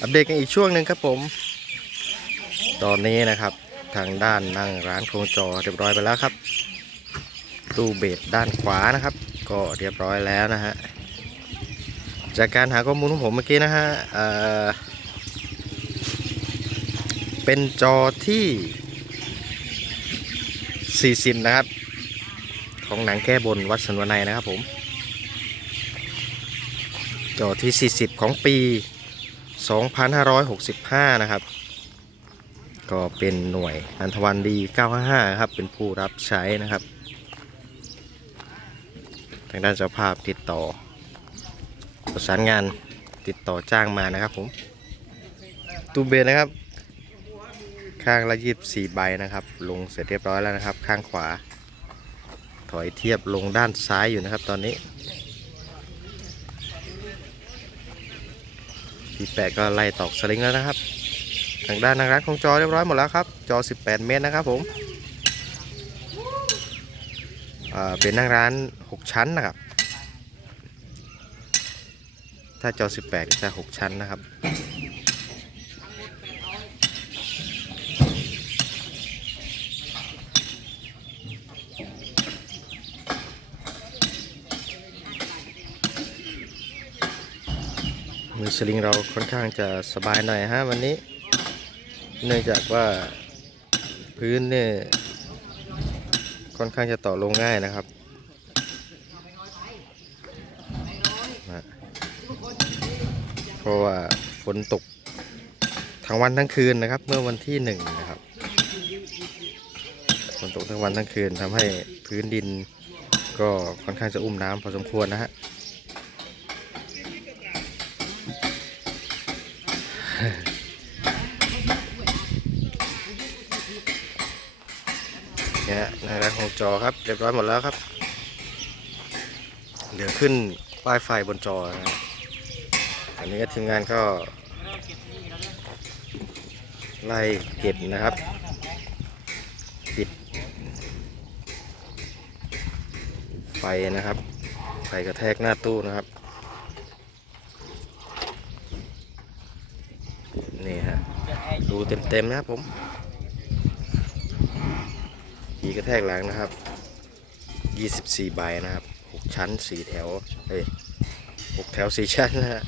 อัปเดตกันอีกช่วงหนึ่งครับผม ตอนนี้นะครับทางด้านนั่งร้านโครงจอเรียบร้อยไปแล้วครับ ตู้เบสด้านขวานะครับ ก็เรียบร้อยแล้วนะฮะจากการหาข้อมูลของผมเมื่อกี้นะฮะเเป็นจอที่ 40 นะครับ ของหนังแก้บนวัดสันวนัยนะครับผม จอที่ 40 ของปี 2565 นะครับ ก็เป็นหน่วยนันทวันดี 955 ครับ เป็นผู้รับใช้นะครับ ทางด้านเจ้าภาพติดต่อ ประสานงานติดต่อจ้างมานะครับผมตูเบนนะครับ ข้างละ24ใบนะครับ ลงเสร็จเรียบร้อยแล้วนะครับ ข้างขวา ถอยเทียบลงด้านซ้ายอยู่นะครับตอนนี้ พี่แปะก็ไล่ตอกสลิงแล้วนะครับ ทางด้านนางร้านของจอเรียบร้อยหมดแล้วครับ จอ 18 เมตรนะครับผมเป็นนั่งร้าน 6 ชั้นนะครับ ถ้าจอ 18 จะ 6 ชั้นนะครับ สลิงเราค่อนข้างจะสบายหน่อยฮะวันนี้ เนื่องจากว่าพื้นเนี่ยค่อนข้างจะต่อลงง่ายนะครับเพราะว่าฝนตกทั้งวันทั้งคืนนะครับ เมื่อวันที่หนึ่งนะครับฝนตกทั้งวันทั้งคืนทำให้พื้นดินก็ค่อนข้างจะอุ้มน้ำพอสมควรนะฮะ จอครับเรียบร้อยหมดแล้วครับ เหลือขึ้นป้ายไฟบนจอนะอันนี้ทีมงานก็ไล่เก็บนะครับปิดไฟนะครับ ไฟกระแทกหน้าตู้นะครับ นี่ฮะดูเต็มๆนะครับผม ขีกระแทกหลังนะครับ 24 ใบนะครับ 6 ชั้น 4 แถว เฮ้ย 6 แถว 4 ชั้นนะฮะ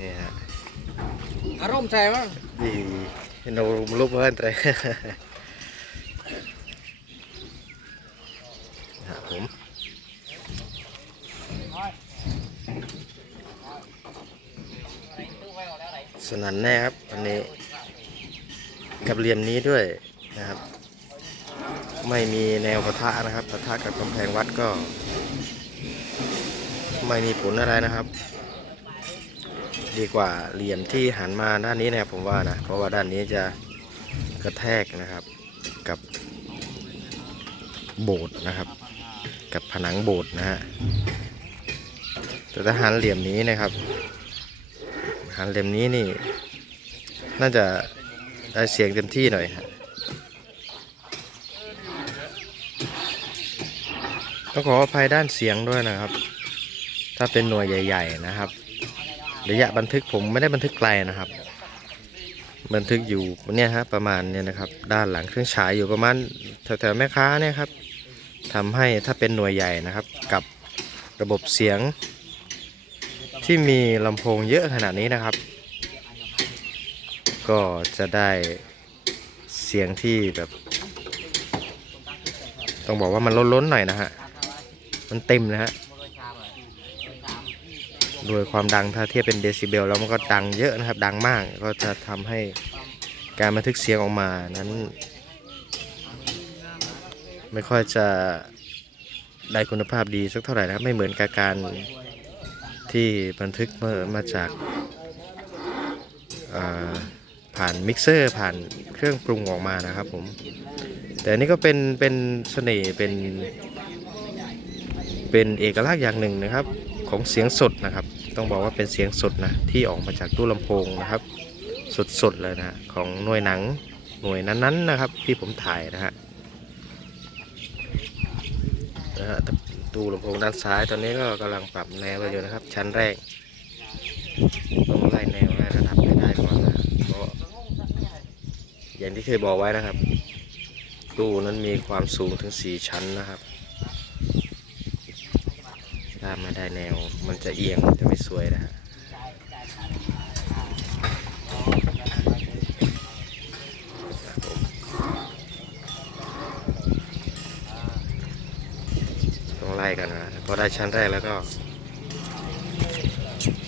นี่ฮะอารมณ์ใส่มั้งดีโนรุมลุบเพิ่นแต่นะครับผมสนันแน่ครับอันนี้กับเหลี่ยมนี้ด้วยนะครับ ไม่มีแนวปะทะนะครับปะทะกับกำแพงวัดก็ ไม่มีผลอะไรนะครับ ดีกว่าเหลี่ยมที่หันมาด้านนี้นะครับผมว่านะเพราะว่าด้านนี้จะกระแทกนะครับกับโบสถ์นะครับ กับผนังโบสถ์นะฮะแต่ถ้าหันเหลี่ยมนี้นะครับหันเหลี่ยมนี้นี่ น่าจะได้เสียงเต็มที่หน่อยฮะ ต้องขออภัยด้านเสียงด้วยนะครับ ถ้าเป็นหน่วยใหญ่ ๆ นะครับ ระยะบันทึกผมไม่ได้บันทึกไกลนะครับ บันทึกอยู่เนี่ยฮะประมาณเนี่ยนะครับ ด้านหลังเครื่องฉายอยู่ประมาณแถวๆแม่ค้าเนี่ยครับทำให้ถ้าเป็นหน่วยใหญ่นะครับ กับระบบเสียง ที่มีลำโพงเยอะขนาดนี้นะครับ ก็จะได้เสียงที่แบบ ต้องบอกว่ามันล้นๆหน่อยนะฮะ มันเต็มนะฮะโดยความดังถ้าเทียบเป็นเดซิเบลแล้วมันก็ดังเยอะนะครับ ดังมากก็จะทำให้การบันทึกเสียงออกมานั้น ไม่ค่อยจะได้คุณภาพดีสักเท่าไหร่นะครับไม่เหมือนกับการที่บันทึกมามาจากาผ่านมิกเซอร์ผ่านเครื่องปรุงออกมานะครับผม แต่นนี่ก็เป็นเป็นเสน่ห์เป็น เป็นเอกลักษณ์อย่างหนึ่งนะครับ ของเสียงสดนะครับ ต้องบอกว่าเป็นเสียงสดนะที่ออกมาจากตู้ลำโพงนะครับ สดๆเลยนะของหน่วยหนังหน่วยนั้นๆนะครับ ที่ผมถ่ายนะฮะนะฮะตู้ลำโพงด้านซ้ายตอนนี้ก็กำลังปรับแนวไปอยู่นะครับ ชั้นแรกต้องไล่แนวไล่ระดับให้ได้ก่อนนะเพราะอย่างที่เคยบอกไว้นะครับ ตู้นั้นมีความสูงถึง 4 ชั้นนะครับาพมาได้แนว มันจะเอียงมันจะไม่สวยนะฮะต้องไล่กันนะพอได้ชั้นแรกแล้วก็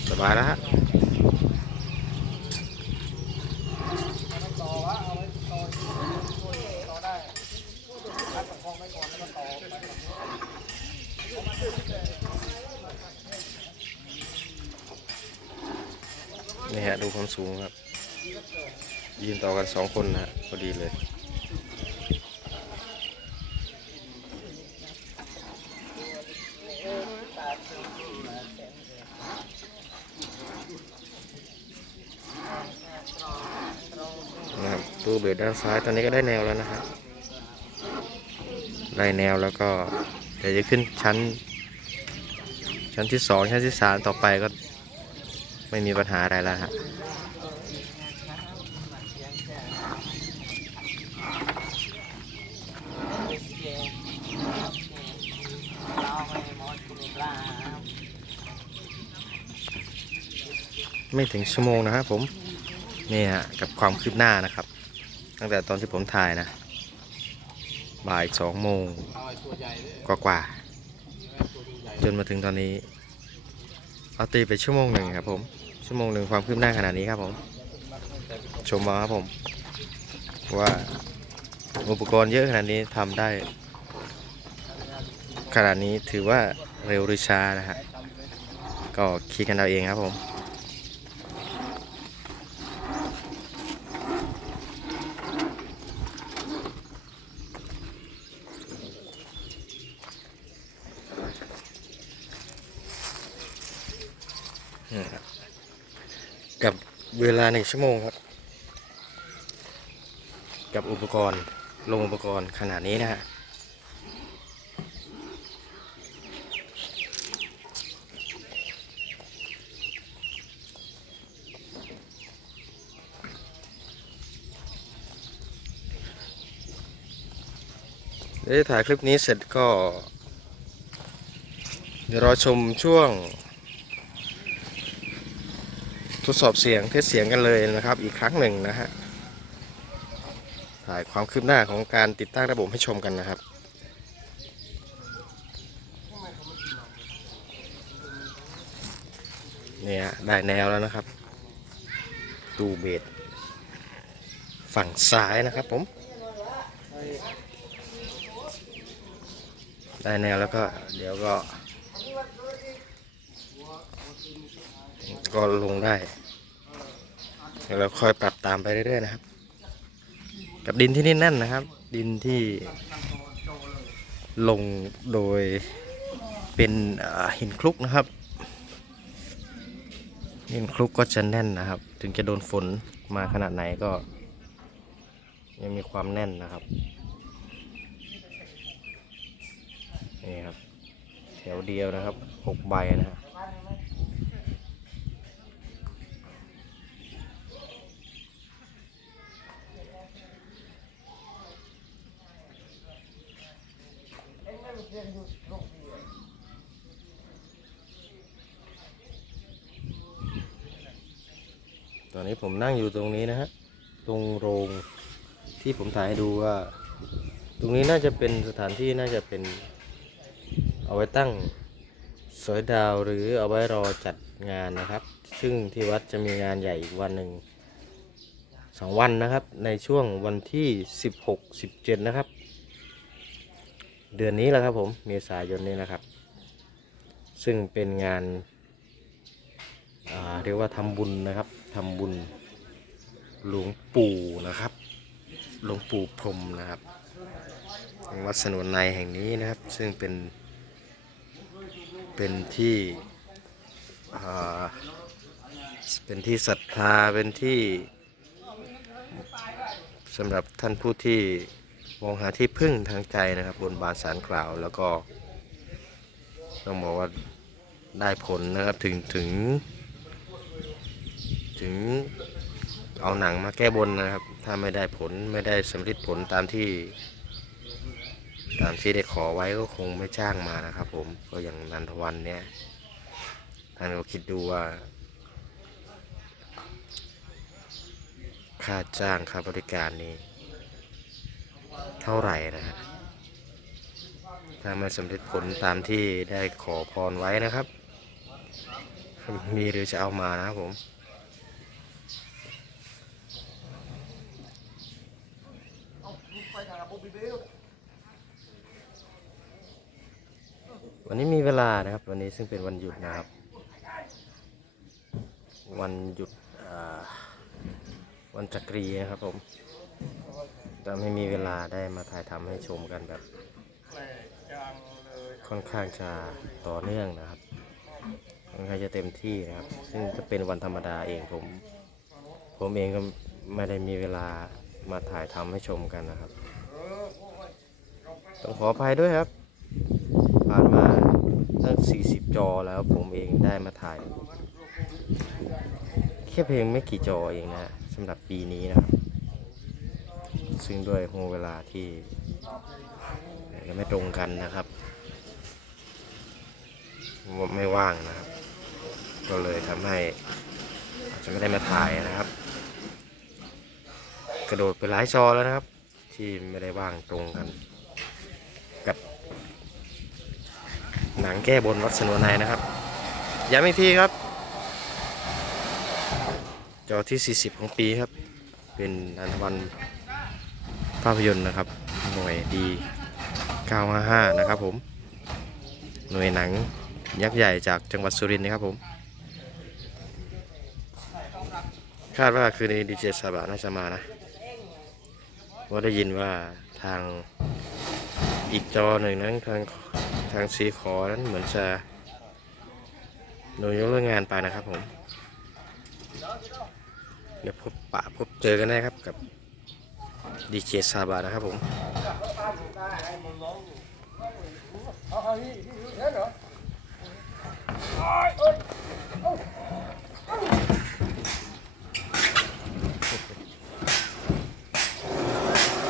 สบายแล้วฮะนี่ฮะดูความ สูงครับ ยืนต่อกันสองคนนะพอดีเลยนะครับตู้เบรด้านซ้ายตอนนี้ก็ได้แนวแล้วนะครับได้แนวแล้วก็เดี๋ยวจะขึ้นชั้น ชั้นที่สองชั้นที่สามต่อไปก็ไม่มีปัญหาอะไรแล้วฮะ ไม่ถึงชั่วโมงนะครับผมนี่ฮะกับความคืบหน้านะครับ ตั้งแต่ตอนที่ผมถ่ายนะ บ่ายสองโมงกว่ากว่าๆจนมาถึงตอนนี้ เอาตีไปชั่วโมงหนึ่งครับผม ชั่วโมงหนึ่งความคืบหน้าขนาดนี้ครับผม ชมมาครับผม ว่าอุปกรณ์เยอะขนาดนี้ทำได้ ขนาดนี้ถือว่าเร็วหรือช้านะฮะก็คิดกันเอาเองครับผม นะครับ กับเวลาหนึ่งชั่วโมงครับ กับอุปกรณ์ลงอุปกรณ์ขนาดนี้นะฮะเดี๋ยวถ่ายคลิปนี้เสร็จก็ เดี๋ยวรอชมช่วง ทดสอบเสียงเทสเสียงกันเลยนะครับ อีกครั้งหนึ่งนะฮะถ่ายความคืบหน้าของการติดตั้งระบบให้ชมกันนะครับเนี่ยได้แนวแล้วนะครับ ตูเบสฝั่งซ้ายนะครับผม ได้แนวแล้วก็เดี๋ยวก็ ก็ลงได้แล้วค่อยปรับตามไปเรื่อยๆนะครับ กับดินที่นี่แน่นนะครับ ดินที่ลงโดยเป็นหินคลุกนะครับหินคลุกก็จะแน่นนะครับ ถึงจะโดนฝนมาขนาดไหนก็ ยังมีความแน่นนะครับนี่ครับแถวเดียวนะครับหกใบนะฮะ ตอนนี้ผมนั่งอยู่ตรงนี้นะฮะ ตรงโรงที่ผมถ่ายให้ดูว่า ตรงนี้น่าจะเป็นสถานที่น่าจะเป็น เอาไว้ตั้งสวยดาวหรือเอาไว้รอจัดงานนะครับ ซึ่งที่วัดจะมีงานใหญ่อีกวันหนึ่งสองวันนะครับ ในช่วงวันที่สิบหกสิบเจ็ดนะครับ เดือนนี้แหละครับผมเมษายนนี้นะครับ ซึ่งเป็นงานาเรียกว่าทำบุญนะครับทำบุญหลวงปู่นะครับ หลวงปู่พรมนะครับวัดสนุนในแห่งนี้นะครับ ซึ่งเป็นเป็นที่เป็นที่ศรัทธาเป็นที่สำหรับท่านผู้ที่ มองหาที่พึ่งทางใจนะครับ บนบานสารกล่าวแล้วก็ ต้องบอกว่าได้ผลนะครับถึงถึง ถึงเอาหนังมาแก้บนนะครับ ถ้าไม่ได้ผลไม่ได้สำเร็จผลตามที่ ตามที่ได้ขอไว้ก็คงไม่จ้างมานะครับ ผมก็อย่างนันทวันเนี่ยท่านก็คิดดูว่าค่าจ้างค่าบริการนี้ เท่าไหร่นะฮะถ้าไม่สำเร็จผลตามที่ได้ขอพรไว้นะครับ มีหรือจะเอามานะผมวันนี้มีเวลานะครับ วันนี้ซึ่งเป็นวันหยุดนะครับ วันหยุดวันจักรีนะครับผม ทำให้มีเวลาได้มาถ่ายทำให้ชมกันแบบค่อนข้างจะต่อเนื่องนะครับค่อนข้างจะเต็มที่นะครับ ซึ่งถ้าเป็นวันธรรมดาเองผม ผมเองก็ไม่ได้มีเวลามาถ่ายทำให้ชมกันนะครับ ต้องขออภัยด้วยครับ ผ่านมาตั้ง 40 จอแล้วผมเองได้มาถ่ายแค่เพลงไม่กี่จอเองนะสำหรับปีนี้นะครับ ซึ่งด้วยห่วงเวลาที่ไม่ตรงกันนะครับ ไม่ว่างนะครับ ก็เลยทำให้อาจจะไม่ได้มาถ่ายนะครับ กระโดดไปหลายจอแล้วนะครับ ที่ไม่ได้ว่างตรงกัน กับ หนังแก้บนวัดสนวนในนะครับย้ำอีกทีครับ จอที่ 40 ของปีครับ เป็นอันวันาพยนตร์นะครับ หน่วยดี955 นะครับผม หน่วยหนังยักษ์ใหญ่จากจังหวัดสุรินทร์นะครับผม คาดว่าคืนนี้ดีเจสาบะน่าจะมานะว่าได้ยินว่าทางอีกจอหนึ่งนั้นทางทางซีขอนั้นเหมือนจะโดนยกเลิกงานไปนะครับผม เดี๋ยวพบปะพบเจอกันได้ครับกับ ดีเจซาบะนะครับผม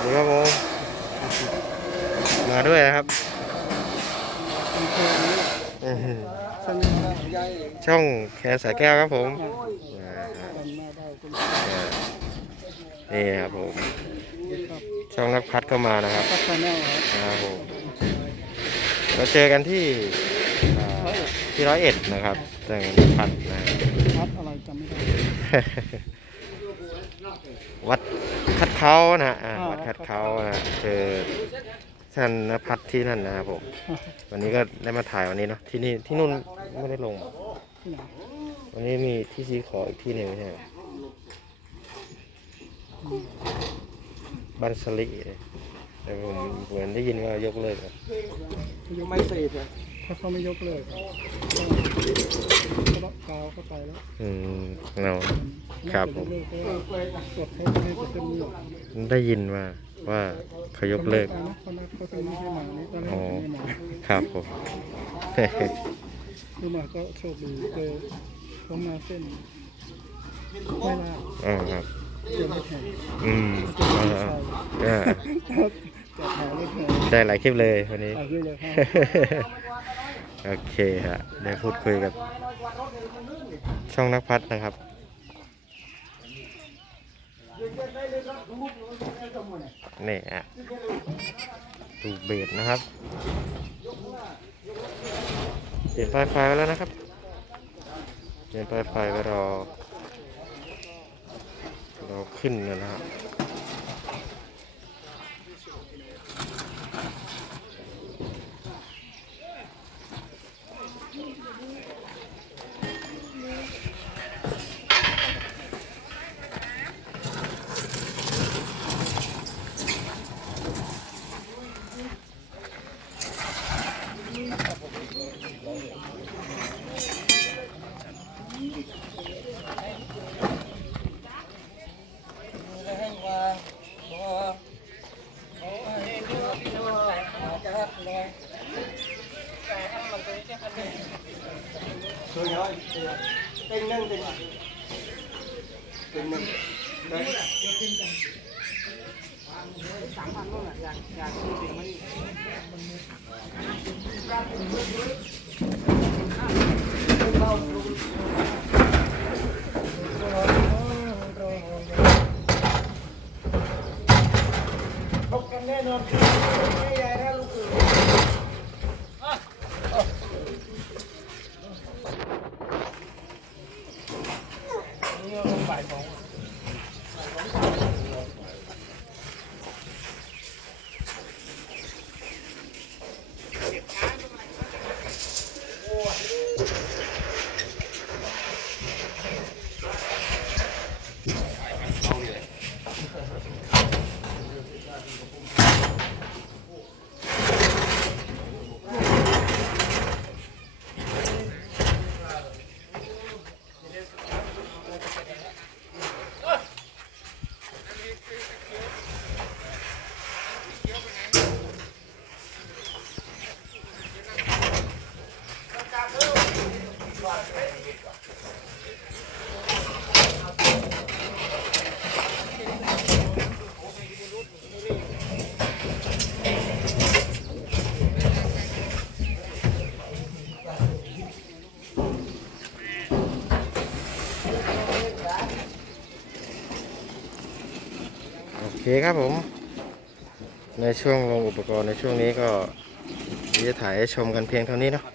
นี่ครับผมมาด้วยนะครับ ช่องแคนสายแก้วครับผม นี่ครับผม ช่องนักพัดก็มานะครับพัฒนาครับผมเราเจอกันที่อ่าที่ร้อยเอ็ดนะครับเจอกันที่พัดนะพัดอะไรจำไม่ได้ วัดคัดเขานะอ่าอ่า วัดคัดเขานะคือท่านนภัทรที่นั่นนะครับผม วันนี้ก็ได้มาถ่ายวันนี้เนาะที่นี่ที่นู่นไม่ได้ลง ที่ไหนวันนี้มีที่ซีขออีกที่หนึ่งไม่ใช่เหรอ บ้านสลีแต่ผมเหมือนได้ยินว่ายกเลิกอะยังไม่เสร็จเลยถ้าเขาไม่ยกเลิกก็กาวเข้าไปแล้วอืมเราครับผม เลิกก็กดเขาไม่ให้จะเป็นเรื่องได้ยินว่าว่าเขายกเลิก เขานัดเขาจะไม่ให้มานี่ตอนแรกไม่มาครับผม คือมาก็โชคดีเจอเขามาเส้นไม่ลาอ๋อครับเดี๋ ยวไม่แข่งอืมอ่าอ่าครับจะหาไม่แข่งได้หลายคลิปเลยวันนี้ถ่าด้วยเลยครับโอเคฮะได้พูดคุยกับ ช่องนักพัฒนะครับ นี่อะตูเบสนะครับเปลี่ยนไฟไฟไว้แล้วนะครับเปลี่ยนไฟไฟไว้รอ เราขึ้นนะครับ Cười thôi, tên nâng tên nâng Tên nâng. Đấy. Sẵn bằng luôn là dạng, dạng chương trình mấy Hãy subscribe cho kênh Ghiền Mì Gõ Để không bỏ lỡ những video hấp dẫn โอเคครับผม ในช่วงลงอุปกรณ์ในช่วงนี้ก็จะถ่ายให้ชมกันเพียงเท่านี้เนาะ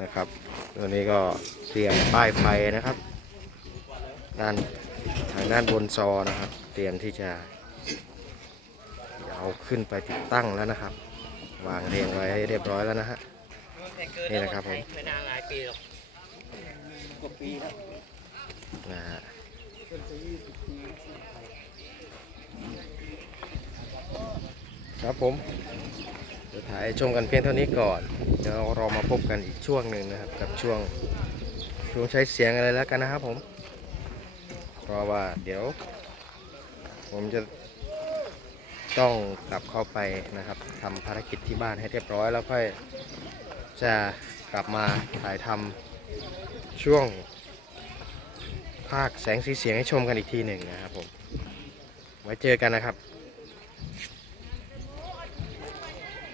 นะครับ ตัวนี้ก็เตรียมป้ายไฟนะครับด้านทางด้านบนซอนะครับ เตรียมที่จะเอาขึ้นไปติดตั้งแล้วนะครับ วางเรียงไว้เรียบร้อยแล้วนะฮะนี่นะครับผมไม่นานหลายปีหรอกกว่าปีแล้วนะฮะ ครับผมเดี๋ยวถ่ายชมกันเพียงเท่านี้ก่อนเดี๋ยวเรามาพบกันอีกช่วงหนึ่งนะครับ กับช่วงช่วงใช้เสียงอะไรแล้วกันนะครับผมเพราะว่าเดี๋ยว ผมจะต้องกลับเข้าไปนะครับทำภารกิจที่บ้านให้เรียบร้อยแล้วค่อยจะกลับมาถ่ายทำช่วง ภาคแสงสีเสียงให้ชมกันอีกทีหนึ่งนะครับผม ไว้เจอกันนะครับ